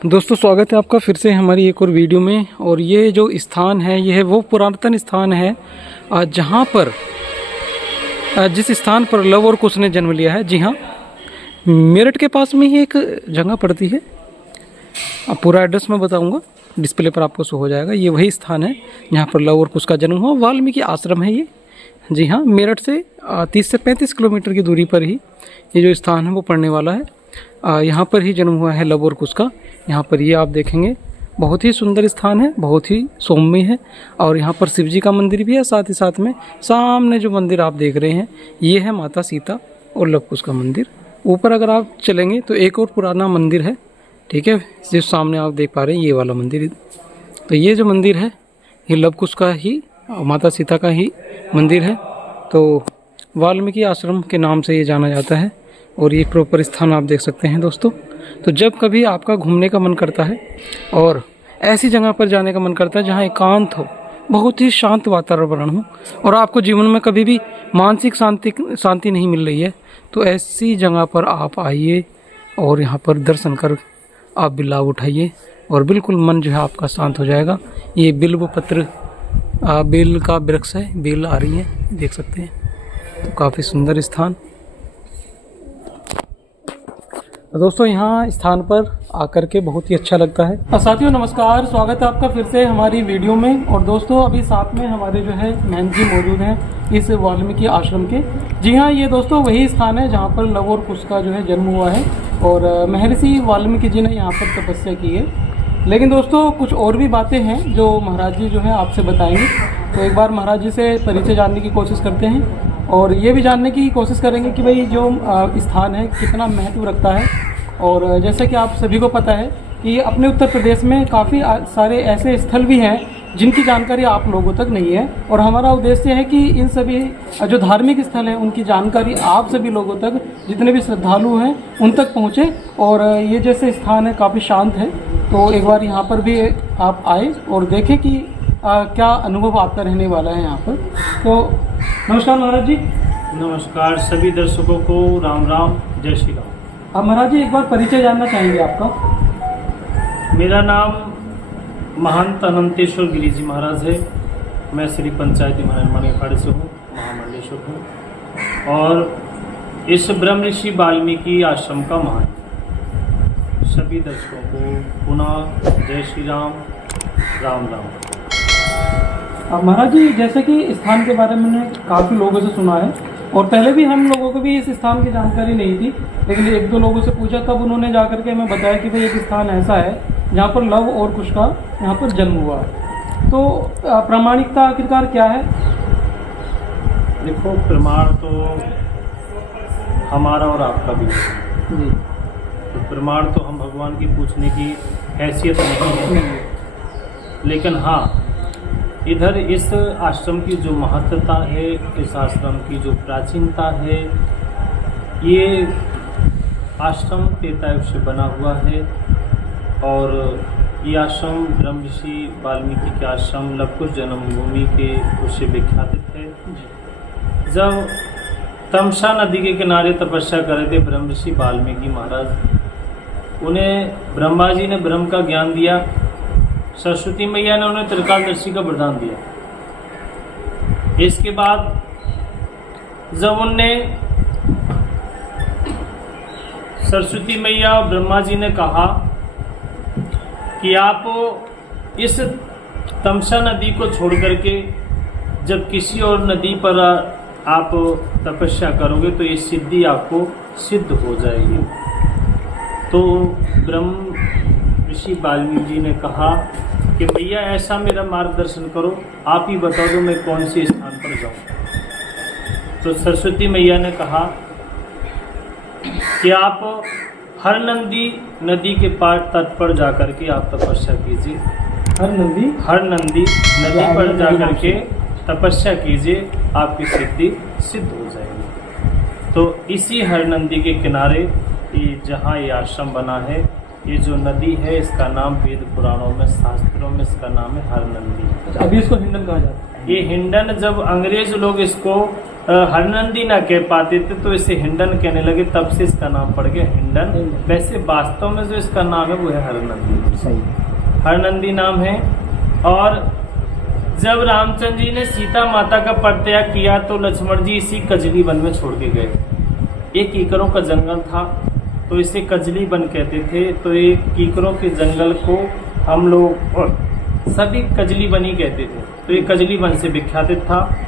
दोस्तों स्वागत है आपका फिर से हमारी एक और वीडियो में। और ये जो स्थान है ये है वो पुरातन स्थान है जहाँ पर जिस स्थान पर लव और कुश ने जन्म लिया है। जी हाँ, मेरठ के पास में ही एक जगह पड़ती है। अब पूरा एड्रेस मैं बताऊंगा, डिस्प्ले पर आपको शो हो जाएगा। ये वही स्थान है जहाँ पर लव और कुश का जन्म हुआ। वाल्मीकि आश्रम है ये। जी हाँ, मेरठ से 30 से 35 किलोमीटर की दूरी पर ही ये जो स्थान है वो पड़ने वाला है। यहाँ पर ही जन्म हुआ है लव और कुश का। यहाँ पर ये आप देखेंगे बहुत ही सुंदर स्थान है, बहुत ही सौम्य है। और यहाँ पर शिव जी का मंदिर भी है। साथ ही साथ में सामने जो मंदिर आप देख रहे हैं ये है माता सीता और लव कुश का मंदिर। ऊपर अगर आप चलेंगे तो एक और पुराना मंदिर है, ठीक है, जो सामने आप देख पा रहे हैं ये वाला मंदिर। तो ये जो मंदिर है ये लव कुश का ही, माता सीता का ही मंदिर है। तो वाल्मीकि आश्रम के नाम से ये जाना जाता है। और ये प्रॉपर स्थान आप देख सकते हैं दोस्तों। तो जब कभी आपका घूमने का मन करता है और ऐसी जगह पर जाने का मन करता है जहाँ एकांत हो, बहुत ही शांत वातावरण हो, और आपको जीवन में कभी भी मानसिक शांति नहीं मिल रही है, तो ऐसी जगह पर आप आइए और यहाँ पर दर्शन कर आप बिल्वा उठाइए और बिल्कुल मन जो है आपका शांत हो जाएगा। ये बिल्व पत्र, बेल का वृक्ष है, बेल आ रही है, देख सकते हैं। तो काफ़ी सुंदर स्थान। दोस्तों यहाँ स्थान पर आकर के बहुत ही अच्छा लगता है। साथियों नमस्कार, स्वागत है आपका फिर से हमारी वीडियो में। और दोस्तों अभी साथ में हमारे जो है महंत जी मौजूद हैं इस वाल्मीकि आश्रम के। जी हाँ, ये दोस्तों वही स्थान है जहाँ पर लव और कुश का जो है जन्म हुआ है। और महर्षि वाल्मीकि जी ने यहाँ पर तपस्या की है। लेकिन दोस्तों कुछ और भी बातें हैं जो महाराज जी जो है आपसे बताएंगे। तो एक बार महाराज जी से परिचय जानने की कोशिश करते हैं और ये भी जानने की कोशिश करेंगे कि भाई जो स्थान है कितना महत्व रखता है। और जैसा कि आप सभी को पता है कि अपने उत्तर प्रदेश में काफ़ी सारे ऐसे स्थल भी हैं जिनकी जानकारी आप लोगों तक नहीं है। और हमारा उद्देश्य है कि इन सभी जो धार्मिक स्थल हैं उनकी जानकारी आप सभी लोगों तक, जितने भी श्रद्धालु हैं, उन तक पहुँचे। और ये जैसे स्थान है काफ़ी शांत है, तो एक बार यहाँ पर भी आप आए और देखें कि क्या अनुभव आपका रहने वाला है यहाँ पर। तो नमस्कार महाराज जी। नमस्कार सभी दर्शकों को, राम राम, जय श्री राम। अब महाराज जी एक बार परिचय जानना चाहेंगे आपका। मेरा नाम महंत अनंतेश्वर गिरी जी महाराज है। मैं श्री पंचायती महारानी अखाड़े से हूँ, महामंडलेश्वर हूँ और इस ब्रह्म ऋषि वाल्मीकि आश्रम का महंत। सभी दर्शकों को पुनः जय श्री राम, राम राम। अब महाराज जी जैसे कि स्थान के बारे में काफ़ी लोगों से सुना है और पहले भी हम लोगों को भी इस स्थान की जानकारी नहीं थी, लेकिन एक दो लोगों से पूछा तब उन्होंने जाकर के हमें बताया कि भाई एक स्थान ऐसा है जहाँ पर लव और कुश का यहाँ पर जन्म हुआ है। तो प्रामाणिकता आखिरकार क्या है? देखो, प्रमाण तो हमारा और आपका भी जी। तो प्रमाण तो हम भगवान की पूछने की हैसियत नहीं है, लेकिन हाँ, इधर इस आश्रम की जो महत्वता है, इस आश्रम की जो प्राचीनता है, ये आश्रम त्रेतायुग से बना हुआ है। और ये आश्रम ब्रह्म ऋषि वाल्मीकि के आश्रम लव कुश जन्मभूमि के उससे विख्यात है। जब तमसा नदी के किनारे तपस्या कर रहे थे ब्रह्म ऋषि वाल्मीकि महाराज, उन्हें ब्रह्मा जी ने ब्रह्म का ज्ञान दिया, सरस्वती मैया ने उन्हें त्रिकालदर्शी का वरदान दिया। इसके बाद जब उनने सरस्वती मैया और ब्रह्मा जी ने कहा कि आप इस तमसा नदी को छोड़ करके जब किसी और नदी पर आप तपस्या करोगे तो ये सिद्धि आपको सिद्ध हो जाएगी। तो ब्रह्म ऋषि वाल्मीकि जी ने कहा कि भैया ऐसा मेरा मार्गदर्शन करो, आप ही बता दो मैं कौन सी स्थान पर जाऊं। तो सरस्वती मैया ने कहा कि आप हर नदी के पार तट पर जाकर के आप तपस्या कीजिए। हर नदी पर जाकर के तपस्या कीजिए, आपकी सिद्धि सिद्ध हो जाएगी। तो इसी हर नदी के किनारे ये जहाँ ये आश्रम बना है, ये जो नदी है इसका नाम वेद पुराणों में, शास्त्रों में इसका नाम है हर नंदी। अभी इसको हिंडन कहा जाता है। ये हिंडन, जब अंग्रेज लोग इसको हरनंदी ना कह पाते थे तो इसे हिंडन कहने लगे, तब से इसका नाम पड़ गया हिंडन। वैसे वास्तव में जो इसका नाम है वो है हरनंदी। सही। हरनंदी नाम है। और जब रामचंद्र जी ने सीता माता का परित्याग किया तो लक्ष्मण जी इसी कजली वन में छोड़ के गए। एक कीकरों का जंगल था तो इसे कजली वन कहते थे। तो ये कीकरों के जंगल को हम लोग और सभी कजली वन ही कहते थे। तो ये कजली वन से विख्यात था।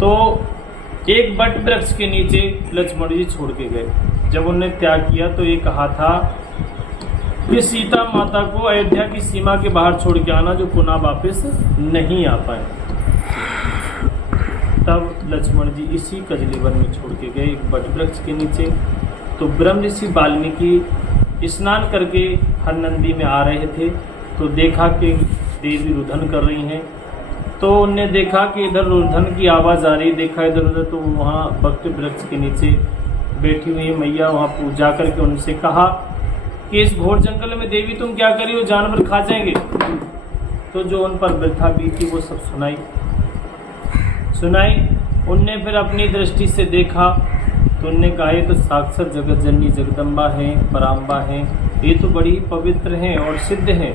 तो एक बट वृक्ष के नीचे लक्ष्मण जी छोड़ के गए। जब उन्होंने त्याग किया तो ये कहा था कि सीता माता को अयोध्या की सीमा के बाहर छोड़ के आना, जो पुनः वापस नहीं आ पाए। तब लक्ष्मण जी इसी कजली वन में छोड़ के गए, एक बट वृक्ष के नीचे। तो ब्रह्म ऋषि वाल्मीकि स्नान करके हरनंदी में आ रहे थे तो देखा कि देवी रुदन कर रही हैं। तो उनने देखा कि इधर रुदन की आवाज़ आ रही, देखा इधर उधर, तो वहाँ बट वृक्ष के नीचे बैठी हुई है मैया। वहाँ पूजा करके उनसे कहा कि इस घोर जंगल में देवी तुम क्या करी हो, जानवर खा जाएंगे। तो जो उन पर वृथा बीती वो सब सुनाई। उनने फिर अपनी दृष्टि से देखा तो उनने कहा ये तो साक्षात जगत जननी जगदम्बा हैं, पराम्बा हैं, ये तो बड़ी पवित्र हैं और सिद्ध हैं।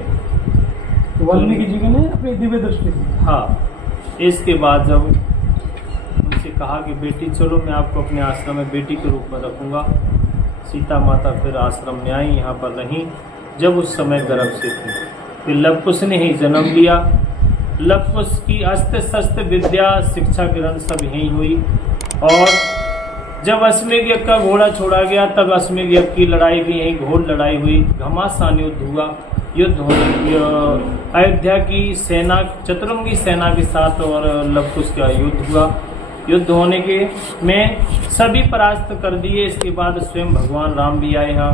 वाल्मीकि जी ने अपनी दिव्य दृष्टि से। हाँ। इसके बाद जब उनसे कहा कि बेटी चलो मैं आपको अपने आश्रम में बेटी के रूप में रखूँगा, सीता माता फिर आश्रम में आई, यहाँ पर रहीं। जब उस समय गर्भ से थी फिर लवकुश ने ही जन्म लिया। लवकुश की अस्त्र शस्त्र विद्या शिक्षा ग्रहण सब यहीं हुई। और जब अश्वमेध यज्ञ का घोड़ा छोड़ा गया तब अश्वमेध यज्ञ की लड़ाई भी यहीं घोर लड़ाई हुई। घमासान युद्ध हुआ। युद्ध होने अयोध्या की सेना चतुरंगी सेना के साथ और लवकुश का युद्ध हुआ। युद्ध होने के में सभी परास्त कर दिए। इसके बाद स्वयं भगवान राम भी आए यहाँ।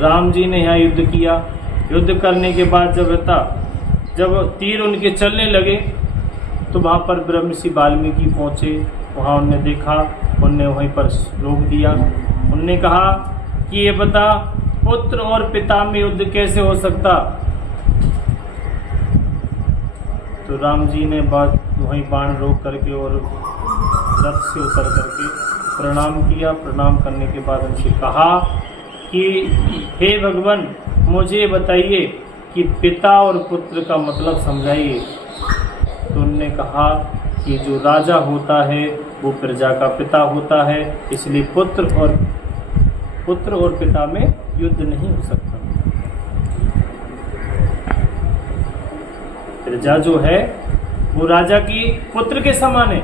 राम जी ने यहाँ युद्ध किया। युद्ध करने के बाद जब तीर उनके चलने लगे तो वहाँ पर ब्रह्म ऋषि वाल्मीकि पहुँचे। वहाँ उनने देखा, उनने वहीं पर रोक दिया। उनने कहा कि ये बता पुत्र और पिता में युद्ध कैसे हो सकता। तो राम जी ने बात वहीं बाण रोक करके और रथ से उतर करके प्रणाम किया। प्रणाम करने के बाद उनसे कहा कि हे भगवान मुझे बताइए कि पिता और पुत्र का मतलब समझाइए। तो उनने कहा कि जो राजा होता है वो प्रजा का पिता होता है, इसलिए पुत्र और पिता में युद्ध नहीं हो सकता। प्रजा जो है वो राजा की पुत्र के समान है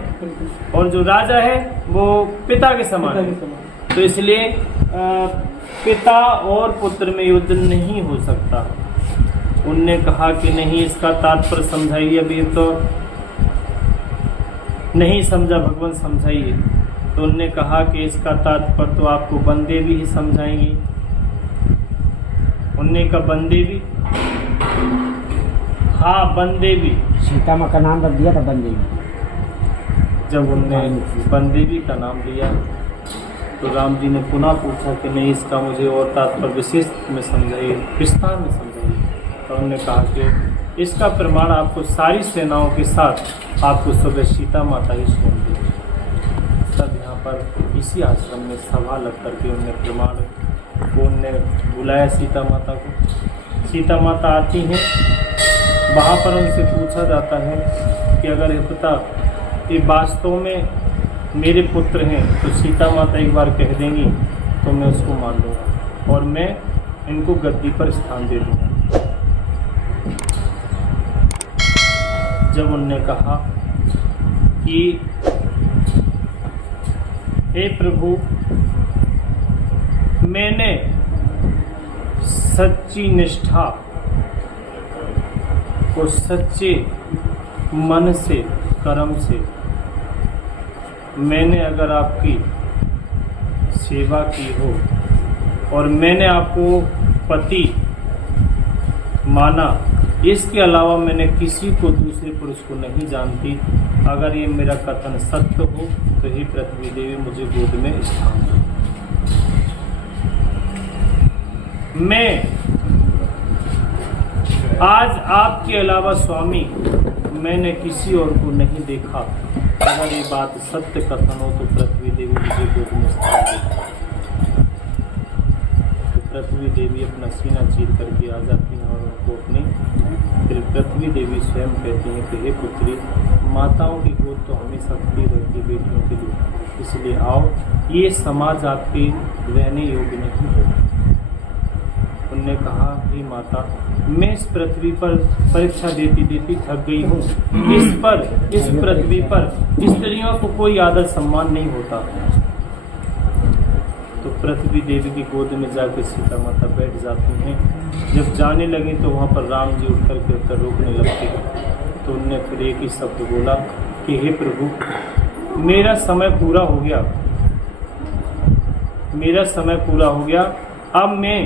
और जो राजा है वो पिता के समान है। तो इसलिए पिता और पुत्र में युद्ध नहीं हो सकता। उनने कहा कि नहीं, इसका तात्पर्य समझाइए। अभी तो नहीं समझा, भगवान समझाइए। तो उनने कहा कि इसका तात्पर्य तो आपको बंदे भी ही समझाएंगे। उनने कहा बंदे भी? हाँ बंदे भी। सीता माँ का नाम रख दिया था बंदेवी। जब उनने बंदेवी का नाम लिया तो राम जी ने पुनः पूछा कि नहीं, इसका मुझे और तात्पर्य विशेष में समझाइए, विस्तार में समझाइए। तो उन्होंने कहा कि इसका प्रमाण आपको सारी सेनाओं के साथ आपको सुबह सीता माता ही सुन दी। तब यहाँ पर इसी आश्रम में सभा लग करके उनने प्रमाण को उनने बुलाया सीता माता को। सीता माता आती हैं, वहाँ पर उनसे पूछा जाता है कि अगर ये पिता ये वास्तव में मेरे पुत्र हैं तो सीता माता एक बार कह देंगी तो मैं उसको मान लूँगा और मैं इनको गद्दी पर स्थान दे दूँगा। जब उनने कहा कि हे प्रभु, मैंने सच्ची निष्ठा को सच्चे मन से कर्म से मैंने अगर आपकी सेवा की हो और मैंने आपको पति माना, इसके अलावा मैंने किसी को दूसरे पुरुष को नहीं जानती। अगर ये मेरा कथन सत्य हो तो ही पृथ्वी देवी मुझे गोद में स्थान दो। मैं आज आपके अलावा स्वामी मैंने किसी और को नहीं देखा। अगर ये बात सत्य कथन हो तो पृथ्वी देवी मुझे गोद में स्थान दे। तो पृथ्वी देवी अपना सीना चीर करके आ जाती हैं और उनको अपनी फिर पृथ्वी देवी स्वयं कहती हैं कि हे पुत्री, माताओं की गोद तो हमेशा खुली रहती है बेटियों के लिए, इसलिए आओ, ये समाज आपके रहने योग्य नहीं है। उनने कहा, हे माता, मैं इस पृथ्वी पर परीक्षा देती देती थक गई हूँ। इस पृथ्वी पर स्त्रियों को कोई आदर सम्मान नहीं होता। तो पृथ्वी देवी की गोद में जाकर सीता माता बैठ जाती हैं। जब जाने लगी तो वहाँ पर राम जी उठ कर रोकने लगते हैं। तो उनने फिर एक ही शब्द बोला कि हे प्रभु, मेरा समय पूरा हो गया, मेरा समय पूरा हो गया, अब मैं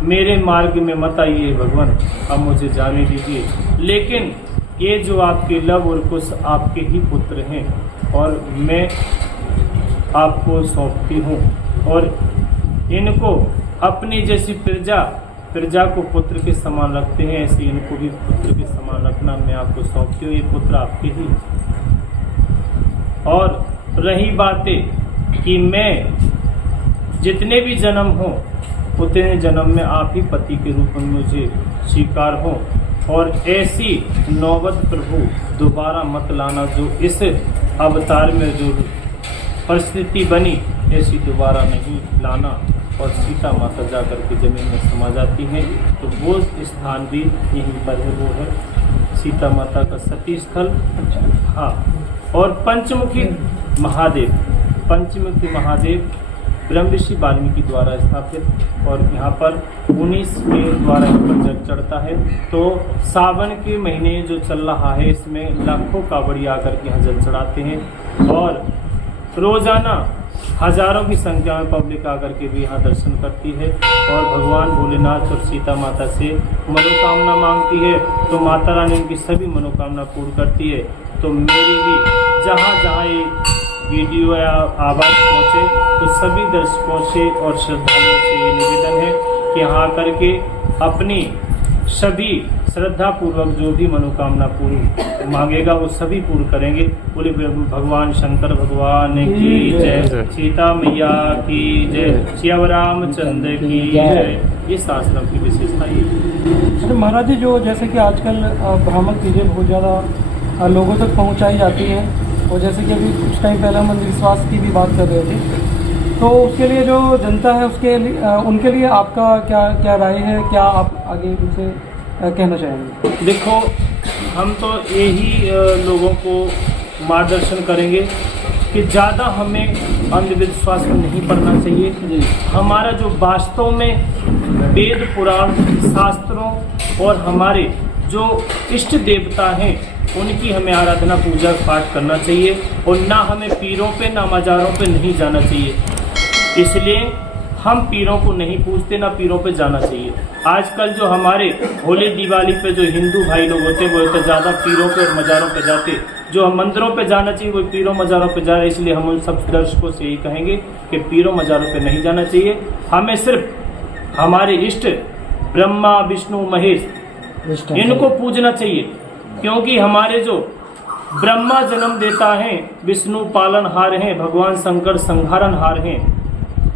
मेरे मार्ग में मत आइए भगवान, अब मुझे जाने दीजिए। लेकिन ये जो आपके लव और कुश आपके ही पुत्र हैं और मैं आपको सौंपती हूँ, और इनको अपनी जैसी प्रजा को पुत्र के समान रखते हैं, ऐसे इनको भी पुत्र के समान रखना मैं आपको सौंपती हूँ। ये पुत्र आपके ही। और रही बातें कि मैं जितने भी जन्म हों उतने जन्म में आप ही पति के रूप में मुझे स्वीकार हो, और ऐसी नौबत प्रभु दोबारा मत लाना, जो इस अवतार में जो परिस्थिति बनी ऐसी दोबारा नहीं लाना। और सीता माता जा कर के जमीन में समा जाती हैं। तो वो स्थान भी यहीं पर है, वो है सीता माता का सती स्थल। हाँ, और पंचमुखी महादेव ब्रह्म ऋषि वाल्मीकि द्वारा स्थापित, और यहाँ पर 19 के द्वारा यहाँ पर जल चढ़ता है। तो सावन के महीने जो चल रहा है इसमें लाखों कावड़ी आकर के यहाँ जल चढ़ाते हैं, और रोजाना हजारों की संख्या में पब्लिक आकर के भी यहाँ दर्शन करती है और भगवान भोलेनाथ और सीता माता से मनोकामना मांगती है। तो माता रानी उनकी सभी मनोकामना पूर्ण करती है। तो मेरी भी जहाँ जहाँ ये वीडियो या आवाज़ पहुँचे तो सभी दर्शकों से और श्रद्धालुओं से ये निवेदन है कि यहाँ आकर के अपनी सभी श्रद्धा पूर्वक जो भी मनोकामना पूर्ण मांगेगा वो सभी पूर्ण करेंगे। बोले भगवान शंकर भगवान की जय, सीता मैया की जय, श्याम रामचंद्र की जय। इस आश्रम की विशेषता ये। महाराज जी, जो जैसे कि आजकल ब्राह्मण चीज़ें बहुत ज़्यादा लोगों तक पहुंचाई जाती हैं, और जैसे कि अभी कुछ टाइम पहले हम अंधविश्वास की भी बात कर रहे थे, तो उसके लिए जो जनता है उसके लिए उनके लिए आपका क्या राय है, क्या आप आगे उनसे कहना चाहेंगे? देखो, हम तो यही लोगों को मार्गदर्शन करेंगे कि ज़्यादा हमें अंधविश्वास में नहीं पड़ना चाहिए। हमारा जो वास्तव में वेद पुराण शास्त्रों और हमारे जो इष्ट देवता हैं उनकी हमें आराधना पूजा पाठ करना चाहिए, और ना हमें पीरों पे ना मज़ारों पे नहीं जाना चाहिए। इसलिए हम पीरों को नहीं पूजते, ना पीरों पे जाना चाहिए। आजकल जो हमारे होली दिवाली पे जो हिंदू भाई लोग होते हैं वो तो ज़्यादा पीरों पे और मज़ारों पे जाते, जो हम मंदिरों पे जाना चाहिए वो पीरों मज़ारों पे जा रहे हैं। इसलिए हम उन सब दर्शकों से यही कहेंगे कि पीरों मज़ारों पे नहीं जाना चाहिए। हमें सिर्फ हमारे इष्ट ब्रह्मा विष्णु महेश इनको पूजना चाहिए, क्योंकि हमारे जो ब्रह्मा जन्म देता है, विष्णु पालनहार हैं, भगवान शंकर संहारनहार हैं।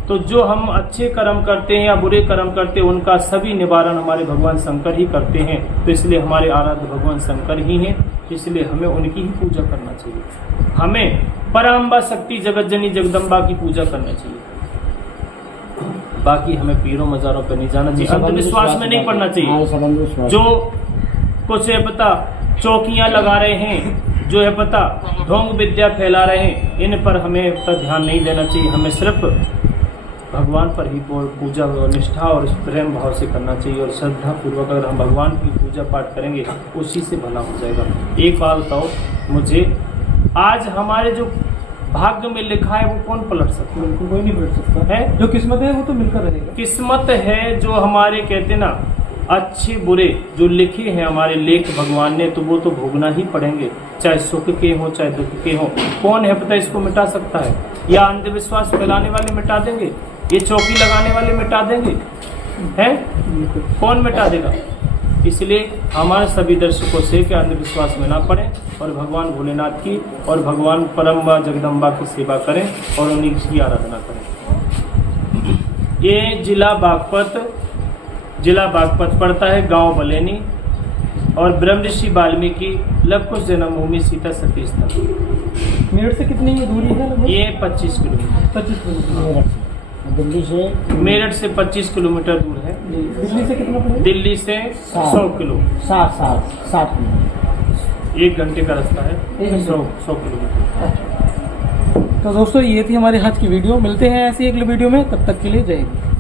तो जो हम अच्छे कर्म करते हैं या बुरे कर्म करते हैं उनका सभी निवारण हमारे भगवान शंकर ही करते हैं। तो इसलिए हमारे आराध्य भगवान शंकर ही हैं, इसलिए हमें उनकी ही पूजा करना चाहिए। हमें पराम्बा शक्ति जगतजनी जगदम्बा की पूजा करना चाहिए। बाकी हमें पीरों मज़ारों पर नहीं जाना चाहिए, अंधविश्वास में नहीं पड़ना चाहिए। जो कुछ है पता चौकियां लगा रहे हैं, जो है पता ढोंग विद्या फैला रहे हैं, इन पर हमें उतना ध्यान नहीं देना चाहिए। हमें सिर्फ भगवान पर ही पूजा और निष्ठा और प्रेम भाव से करना चाहिए, और श्रद्धा पूर्वक अगर हम भगवान की पूजा पाठ करेंगे उसी से भला हो जाएगा। एक बात बताओ मुझे, आज हमारे जो भाग्य में लिखा है वो कौन पलट सकता है? बिल्कुल कोई नहीं पलट सकता है। जो किस्मत है वो तो मिलकर रहेगा। किस्मत है जो हमारे कहते ना अच्छे बुरे जो लिखे हैं हमारे लेख भगवान ने, तो वो तो भोगना ही पड़ेंगे, चाहे सुख के हो चाहे दुख के हो। कौन है पता इसको मिटा सकता है? या अंधविश्वास फैलाने वाले मिटा देंगे, ये चौकी लगाने वाले मिटा देंगे, हैं? कौन मिटा देगा? इसलिए हमारे सभी दर्शकों से कि अंधविश्वास में ना पड़े और भगवान भोलेनाथ की और भगवान परम माँ जगदम्बा की सेवा करें और उन्हीं की आराधना करें। ये जिला बागपत पड़ता है, गांव बलेनी और ब्रह्मऋषि वाल्मीकि लवकुश जन्मभूमि सीता सती स्थल। मेरठ से कितनी दूरी है लगभग? ये 25 किलोमीटर 25 किलोमीटर। मेरठ से 25 किलोमीटर दूर है। दिल्ली से कितना पड़ेगा? दिल्ली से 100 किलो 7 मिनट 1 घंटे का रास्ता है। 100 किलोमीटर। तो दोस्तों ये थी हमारी आज की वीडियो। मिलते हैं ऐसी अगली वीडियो में, तब तक के लिए जय हिंद।